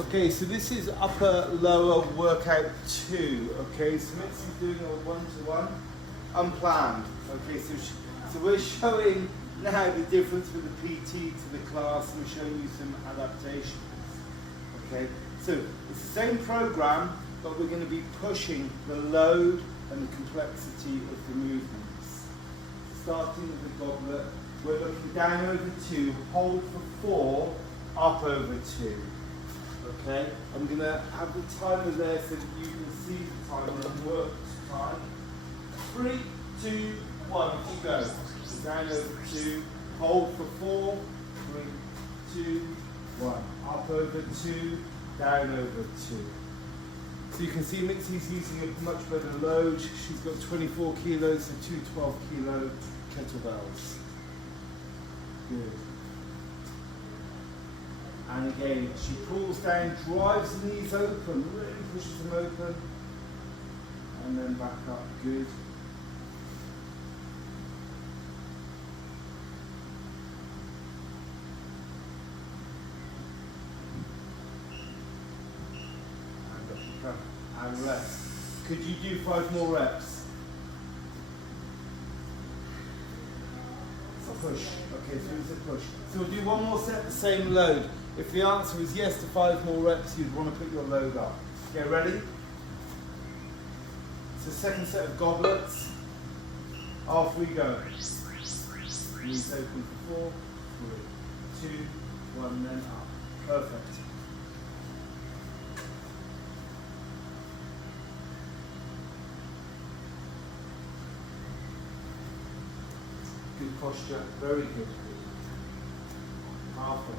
Okay, so this is upper lower workout 2. Okay, so Mitzi's doing a one-to-one, unplanned. Okay, so we're showing now the difference with the PT to the class, and we're showing you some adaptations. Okay, so it's the same program, but we're going to be pushing the load and the complexity of the movements. Starting with the goblet, we're looking down over 2, hold for 4, up over 2. Okay, I'm going to have the timer there so that you can see the timer and work the time. 3, 2, 1, keep going. So down over 2, hold for 4, 3, 2, 1. Up over 2, down over 2. So you can see Mitzi's using a much better load. She's got 24 kilos and 2 12-kilo kettlebells. Good. And again, she pulls down, drives the knees open, really pushes them open, and then back up. Good. And up you come. And rest. Could you do 5 more reps? It's a push. Okay, so it's a push. So we'll do 1 more set, the same load. If the answer is yes to 5 more reps, you'd want to put your load up. Okay, ready? So second set of goblets. Off we go. Knees open for 4, 3, 2, 1, then up. Perfect. Good posture, very good. Halfway.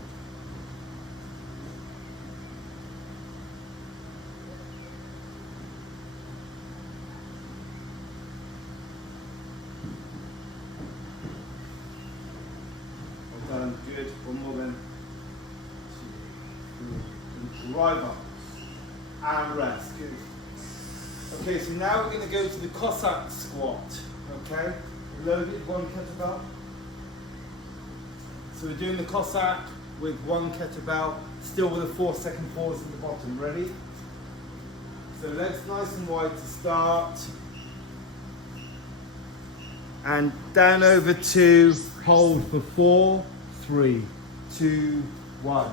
Good. 1 more then. 2, 3. Drive up. And rest. Good. Okay, so now we're going to go to the Cossack squat. Okay? Loaded 1 kettlebell. So we're doing the Cossack with 1 kettlebell, still with a 4-second pause at the bottom. Ready? So legs nice and wide to start. And down over 2, hold for 4, 3, 2, 1.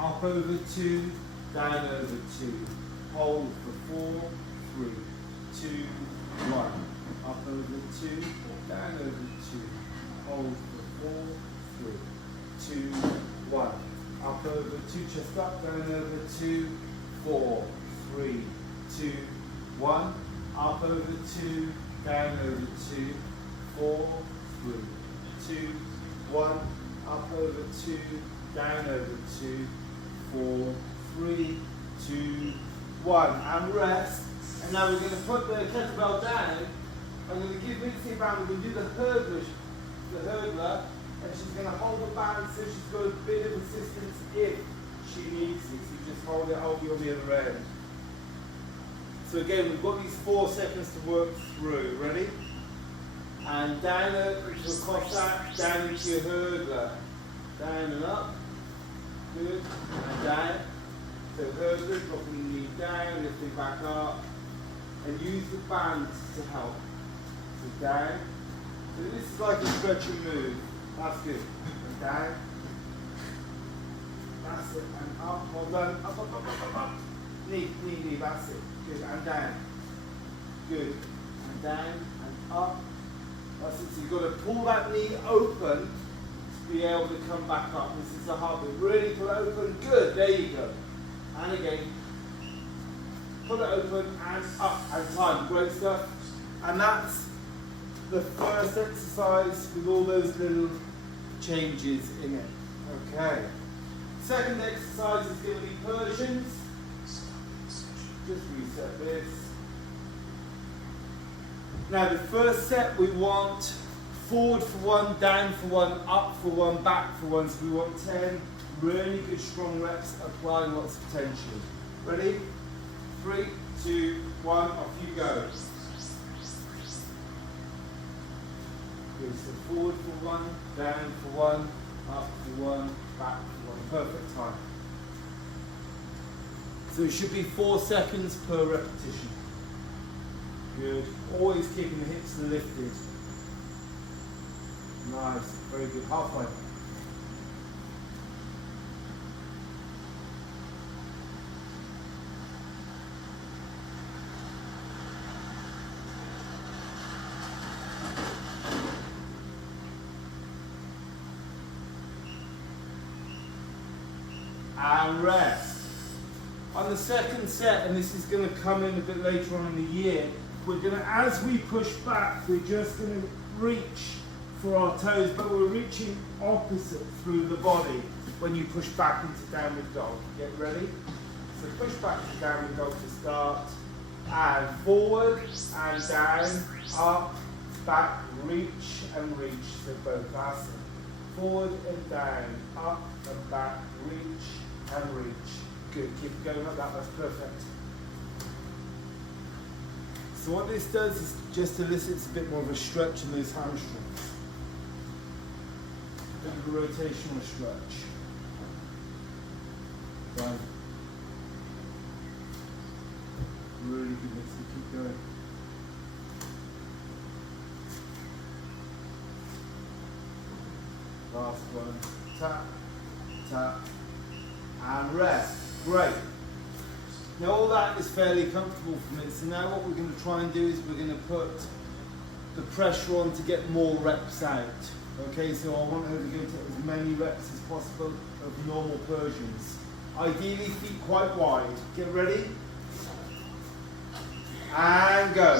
Up over 2, down over 2. Hold for 4, 3, 2, 1. Up over 2, down over 2. Hold for 4, 3, 2, 1. Up over 2, chest up, down over 2, 4, 3, 2, 1. Up over 2, down over 2, 4, 3, 2, 1. Up over 2, down over 2, 4, 3, 2, 1. And rest. And now we're going to put the kettlebell down. I'm going to give Mitzi a band. We're going to do the hurdler, and she's going to hold the band so she's got a bit of assistance if she needs it. So you just hold it, hold you on the other end. So again, we've got these 4 seconds to work through. Ready? And down into a Cossack, down into your hurdler. Down and up. Good. And down. So hurdler, dropping the knee down, lifting back up. And use the band to help. So down. So this is like a stretching move. That's good. And down. That's it. And up. Well done. Up, up, up, up, up, up. Knee, knee, knee. That's it. Good. And down. Good. And down. And up. That's it. So you've got to pull that knee open to be able to come back up. This is the hard bit. Really pull it open. Good. There you go. And again. Pull it open and up and time. Great stuff. And that's the first exercise with all those little changes in it. Okay. Second exercise is going to be Persians. Just reset this. Now the first set we want forward for 1, down for 1, up for 1, back for 1. So we want 10 really good strong reps applying lots of tension. Ready? 3, 2, 1, off you go. Good, so forward for 1, down for 1, up for 1, back for 1. Perfect time. So it should be 4 seconds per repetition. Good. Always keeping the hips lifted. Nice. Very good. Halfway. And rest. On the second set, and this is going to come in a bit later on in the year, we're going to, as we push back, we're just going to reach for our toes, but we're reaching opposite through the body when you push back into downward dog. Get ready? So push back to downward dog to start, and forward and down, up, back, reach and reach. So both awesome. Forward and down, up and back, reach and reach. Good, keep going like that, that's perfect. So what this does is just elicits a bit more of a stretch in those hamstrings. A bit of a rotational stretch. Right. Really good, Mitzi, keep going. Last one. Tap, tap, and rest. Great. Now all that is fairly comfortable for me. So now what we're going to try and do is we're going to put the pressure on to get more reps out. Okay, so I want her to go to as many reps as possible of normal Persians. Ideally feet quite wide. Get ready. And go.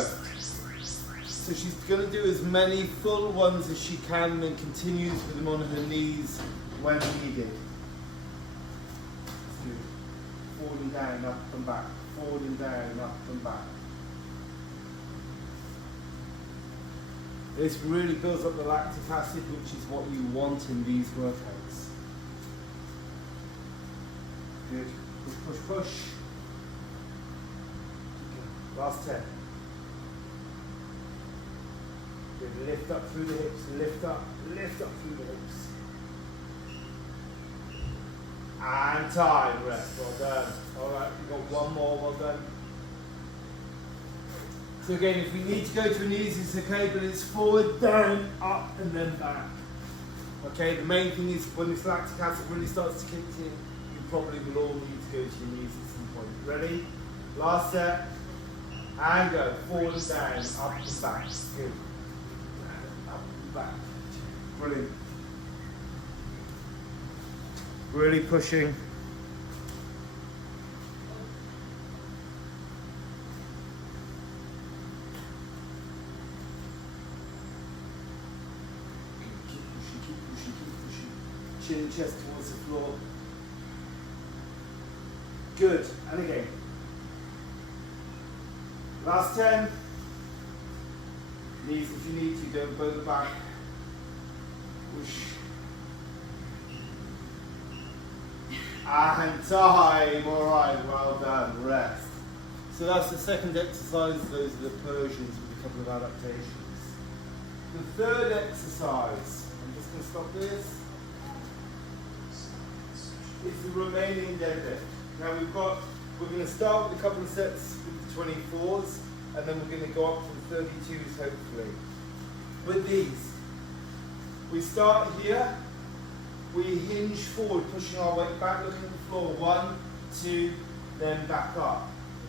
So she's going to do as many full ones as she can and then continues with them on her knees when needed. Falling down, up and back, falling down, up and back. This really builds up the lactic acid, which is what you want in these workouts. Good. Push, push, push. Last 10. Good. Lift up through the hips, lift up through the hips. And time, rest, well done. Alright, we've got one more, well done. So again, if we need to go to a knees, it's okay, but it's forward, down, up, and then back. Okay, the main thing is when this lactic acid really starts to kick in, you probably will all need to go to your knees at some point. Ready? Last set. And go. Forward and down, up and back. Good. Up and back. Brilliant. Really pushing. Keep pushing. Chin and chest towards the floor. Good. And again. Last 10. Knees if you need to, don't bow the back. Push. And time, alright, well done, rest. So that's the second exercise, those are the Persians with a couple of adaptations. The third exercise, I'm just going to stop this, is the remaining deadlift. Now we're going to start with a couple of sets with the 24s, and then we're going to go up to the 32s hopefully. With these, we start here. We hinge forward, pushing our weight back, looking at the floor. 1, 2, then back up.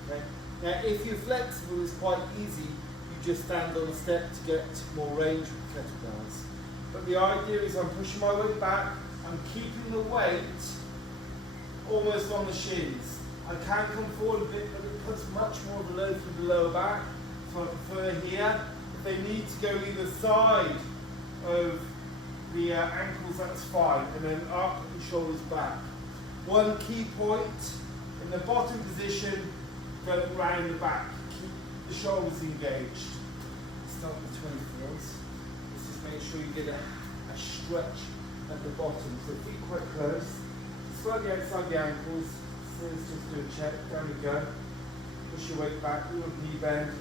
Okay? Now, if you're flexible, it's quite easy. You just stand on a step to get more range with kettlebells. But the idea is I'm pushing my weight back, I'm keeping the weight almost on the shins. I can come forward a bit, but it puts much more of a load through the lower back. So I prefer here. If they need to go either side of the ankles, that's fine, and then up and shoulders back. One key point, in the bottom position, go round the back, keep the shoulders engaged. Start with 24s. Let's just make sure you get a stretch at the bottom, so feet quite close, slightly outside the ankles, so let's just do a check, there we go. Push your weight back, little knee bend,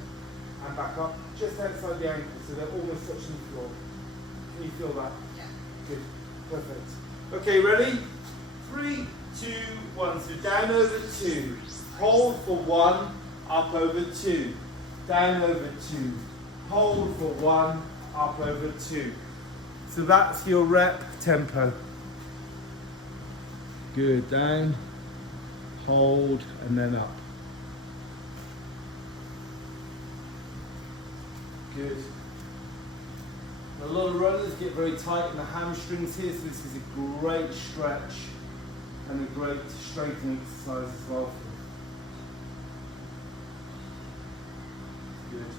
and back up, just outside the ankles, so they're almost touching the floor. Can you feel that? Good, perfect. Okay, ready? 3, 2, 1. So down over 2, Hold for 1, up over 2, down over 2. Hold for 1, up over 2. So that's your rep tempo. Good, down, hold, and then up. Good. A lot of runners get very tight in the hamstrings here, so this is a great stretch and a great straightening exercise as well. Good.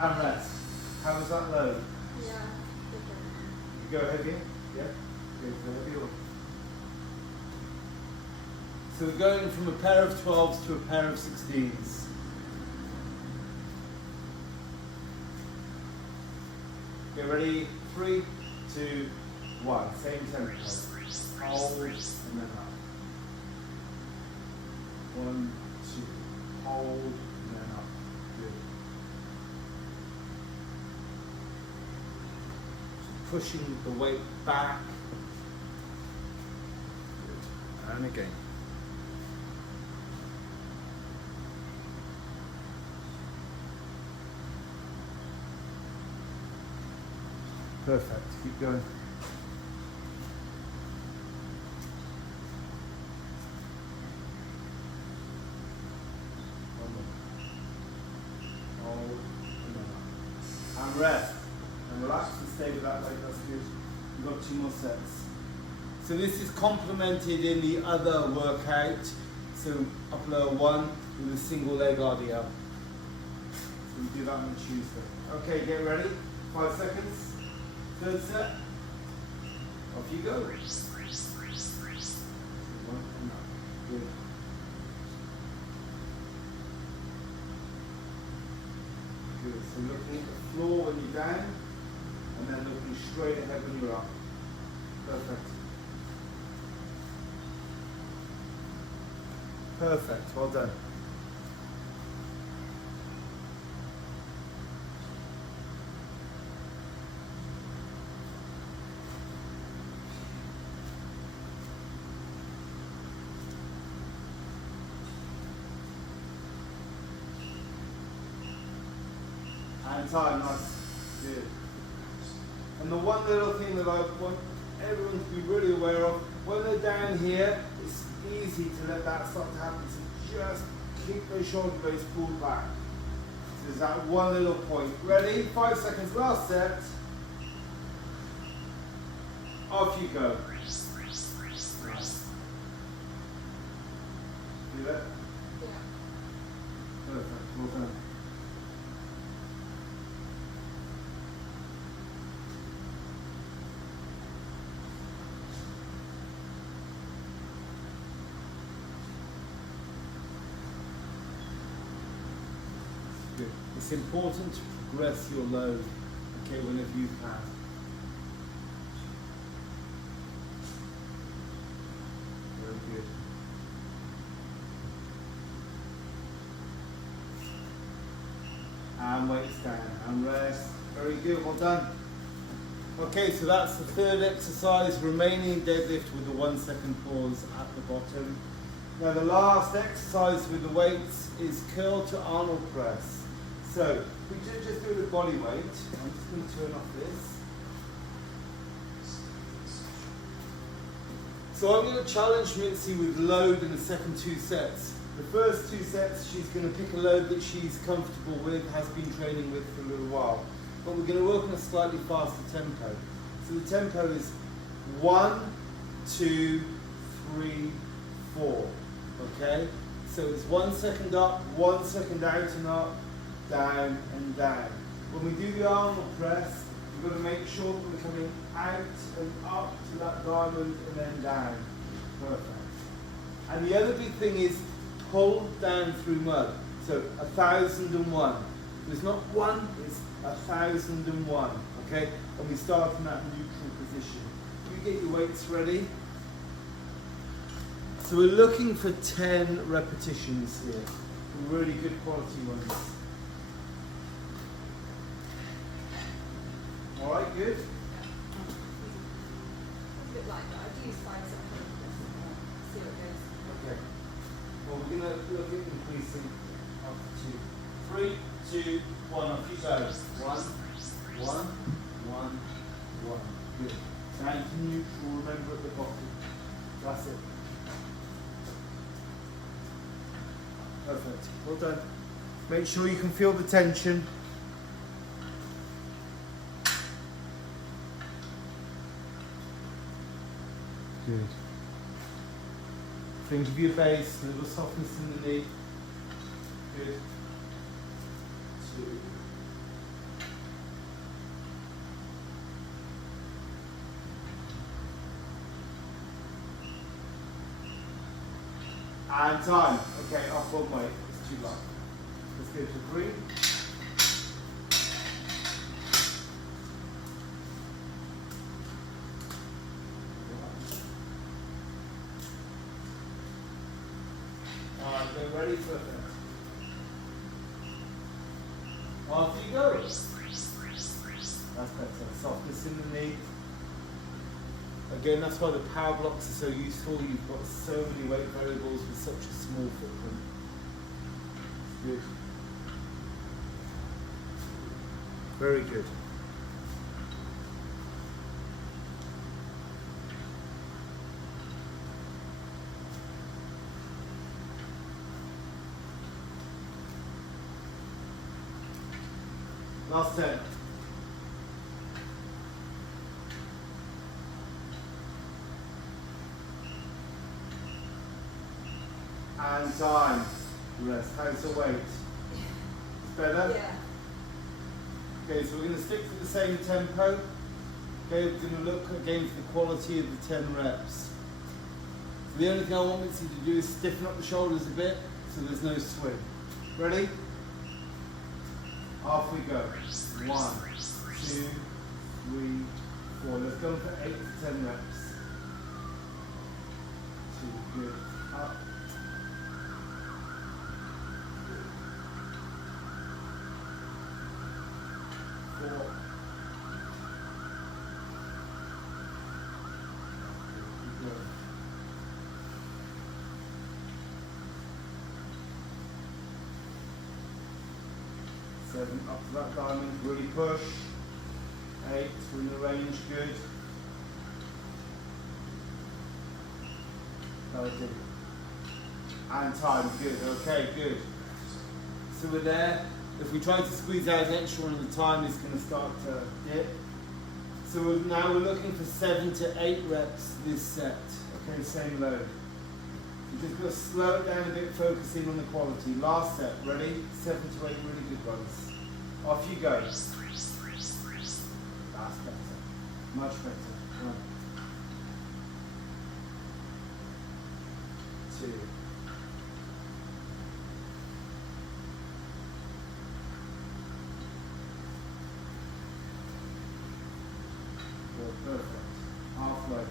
And rest. How does that load? Yeah. You go heavy? Yeah? Go heavy or? So we're going from a pair of 12s to a pair of 16s. Get ready, 3, 2, 1. Same tempo. Hold and then up. 1, 2. Hold and then up. Good. Pushing the weight back. Good. And again. Perfect. Keep going. Hold and rest. And relax and stay with that leg. That's good. We've got 2 more sets. So this is complemented in the other workout. So upper lower 1 with a single leg RDL. So we do that on Tuesday. Okay, get ready. 5 seconds. Third set. Off you go. Good. Good. So looking at the floor when you're down, and then looking straight ahead when you're up. Perfect. Perfect. Well done. And time, nice. Good. And the one little thing that I want everyone to be really aware of, when they're down here, it's easy to let that start to happen. So just keep those shoulder blades pulled back. So there's that one little point. Ready? 5 seconds, last set. Off you go. Nice. Do that? Yeah. Perfect. Well done. Good. It's important to progress your load, okay, whenever you can. Very good. And weights down, and rest. Very good, well done. Okay, so that's the third exercise, remaining deadlift with a 1 second pause at the bottom. Now the last exercise with the weights is curl to Arnold press. So, we just do it with body weight. I'm just going to turn off this. So I'm going to challenge Mitzi with load in the second 2 sets. The first 2 sets, she's going to pick a load that she's comfortable with, has been training with for a little while. But we're going to work on a slightly faster tempo. So the tempo is 1, 2, 3, 4. Okay? So it's 1 second up, 1 second out and up, down and down. When we do the Arnold press, we've got to make sure that we're coming out and up to that diamond and then down. Perfect. And the other big thing is pull down through mud. So 1001. There's not 1, it's 1001. Okay? And we start in that neutral position. You get your weights ready. So we're looking for 10 repetitions here. Really good quality ones. All right, good. A bit like that. I do use 5 seconds. see what goes. Okay. Well, we're going to look at increasing up to 3, 2, 1. Off you go. 1, 1, 1, 1. Good. Down to neutral. Remember at the bottom. That's it. Perfect. Well done. Make sure you can feel the tension. Good. Think of your base, a little softness in the knee. Good. 2. And time. Okay, off one way. It's too long. Let's go to 3. Alright, ready for it. Off you go. That's better. Softness in the knee. Again, that's why the power blocks are so useful. You've got so many weight variables with such a small footprint. Good. Very good. Last 10. And time. Rest. How's the weight? Better? Yeah. Okay, so we're going to stick to the same tempo. Okay, we're going to look again for the quality of the 10 reps. So the only thing I want Mitzi to do is stiffen up the shoulders a bit so there's no swing. Ready? Off we go. 1, 2, 3, 4. Let's go for 8 to 10 reps. 2, good. Up. 4. Good. 7, up to that diamond, really push. 8, we're in the range, good. Okay. And time, good, okay, good. So we're there. If we try to squeeze out an extra one at a time, it's going to start to dip. So now we're looking for 7 to 8 reps this set. Okay, same load. You're just going to slow it down a bit, focusing on the quality. Last set, ready? 7 to 8 really good ones. Off you go. That's better. Much better. 1, 2. Perfect. Halfway.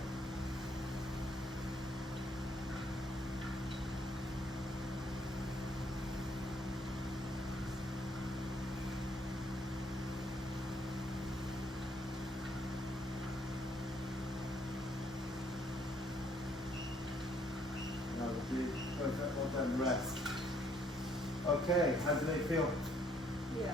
Another big, perfect, well done, rest. Okay, how do they feel? Yeah.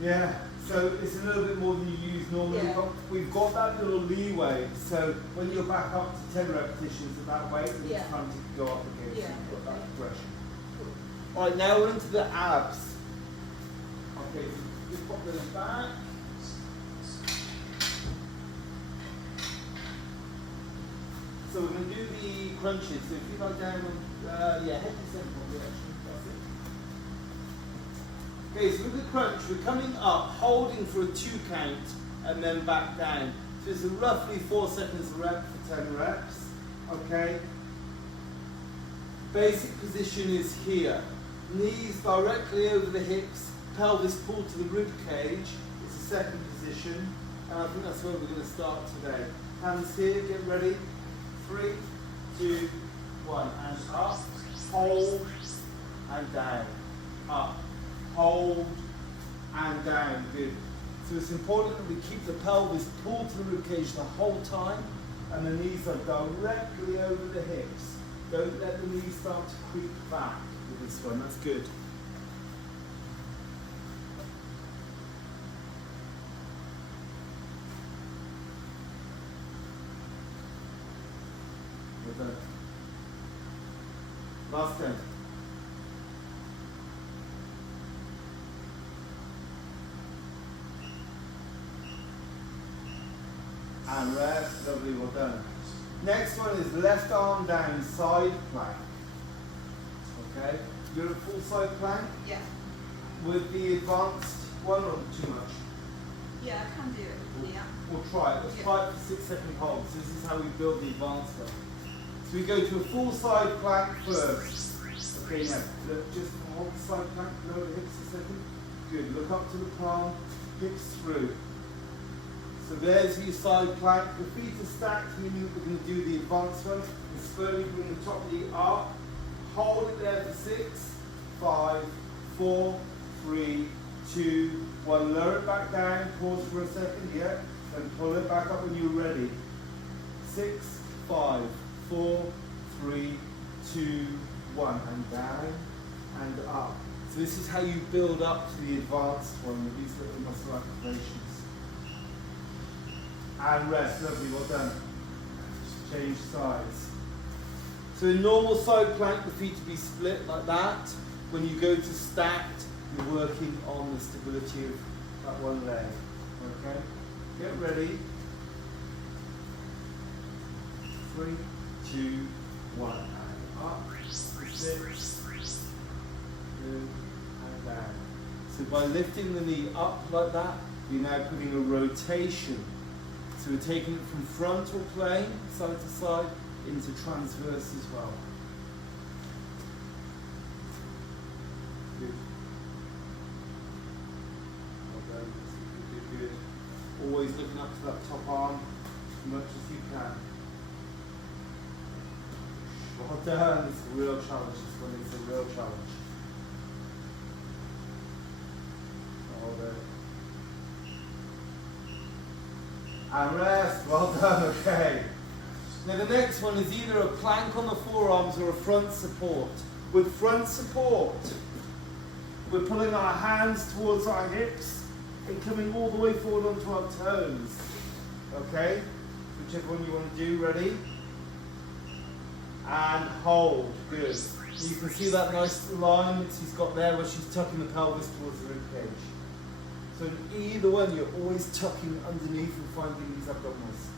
Yeah, so it's a little bit more than you use normally. Yeah. We've got that little leeway, so when you're back up to 10 repetitions at that weight, Yeah. it's time to go up again, so Yeah. you've got that progression. Cool. Alright, now we're into the abs. Okay, so just pop those back. So we're going to do the crunches. So if you lie down, head to center direction. That's it. Okay, so with the crunch, we're coming up, holding for a 2 count, and then back down. So it's roughly 4 seconds a rep for 10 reps. Okay. Basic position is here. Knees directly over the hips, pelvis pulled to the rib cage. It's the second position, and I think that's where we're going to start today. Hands here, get ready. 3, 2, 1, and up, hold, and down. Up, hold, and down. Good. So it's important that we keep the pelvis pulled to the rib cage the whole time. and the knees are directly over the hips. Don't let the knees start to creep back with this one. That's good. Well done. Last 10. And rest, lovely, well done. Next one is left arm down, side plank. Okay, you're a full side plank Yeah. with the advanced one or too much? Yeah, I can do it. Yeah. We'll try it. Let's Yeah. try it for 6-second holds. This is how we build the advanced one. So we go to a full side plank first. Okay, now look, just hold the side plank, lower the hips a second. Good. Look up to the palm, hips through. So there's your side plank. The feet are stacked, meaning that we're going to do the advanced one. And slowly bring the top knee up. Hold it there for 6, 5, 4, 3, 2, 1. Lower it back down. Pause for a second, yeah. And pull it back up when you're ready. 6, 5, 4, 3, 2, 1. And down and up. So this is how you build up to the advanced one with these little muscle activations. And rest, lovely, well done. Just change sides. So in normal side plank, the feet will be split like that. When you go to stacked, you're working on the stability of that one leg. Okay? Get ready. 3, 2, 1. And up, 6, 2, and down. So by lifting the knee up like that, you're now putting a rotation. So we're taking it from frontal plane, side to side, into transverse as well. Good. Well done. Good, good. Always looking up to that top arm as much as you can. Well done. It's a real challenge. This one is a real challenge. Well done. And rest, well done, okay. Now the next one is either a plank on the forearms or a front support. With front support, we're pulling our hands towards our hips and coming all the way forward onto our toes. Okay? Whichever one you want to do, ready? And hold, good. You can see that nice line that she's got there where she's tucking the pelvis towards the ribcage. So in either one, you're always tucking underneath and finding these abdominals.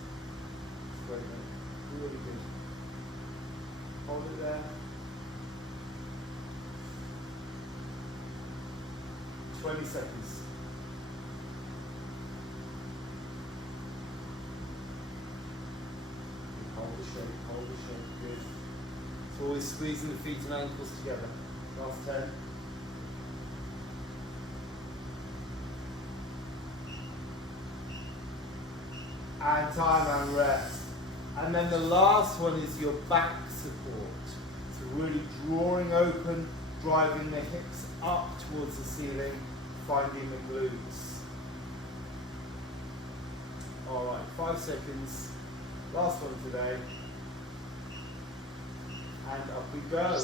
Great, mate. Really good. Hold it there. 20 seconds. Hold the shape, good. So always squeezing the feet and ankles together. Last 10. And time and rest. And then the last one is your back support. So really drawing open, driving the hips up towards the ceiling, finding the glutes. Alright, 5 seconds. Last one today. And up we go. Good.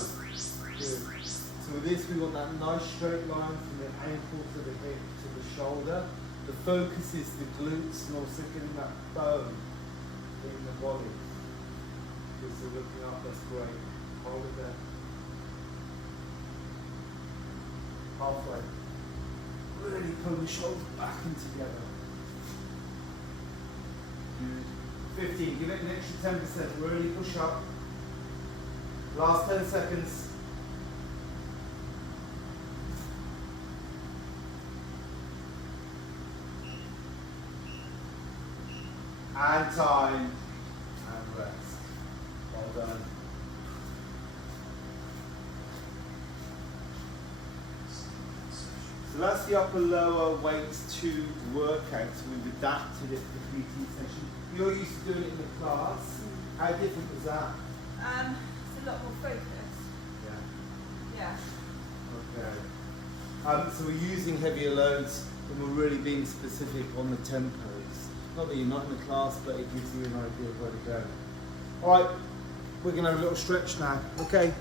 So with this we want that nice straight line from the ankle to the hip to the shoulder. The focus is the glutes and also getting that bone in the body. Because they're looking up, that's great. Hold it there. Halfway. Really pull the shoulders back and together. Good. 15, give it an extra 10%. Really push up. Last 10 seconds. And time, and rest. Well done. So that's the upper lower weights 2 workout. So we've adapted it for the PT session. You're used to doing it in the class. How different was that? It's a lot more focused. Yeah. Yeah. Okay. So we're using heavier loads and we're really being specific on the tempos. Not that you're not in the class, but it gives you an idea of where to go. Alright, we're going to have a little stretch now, okay?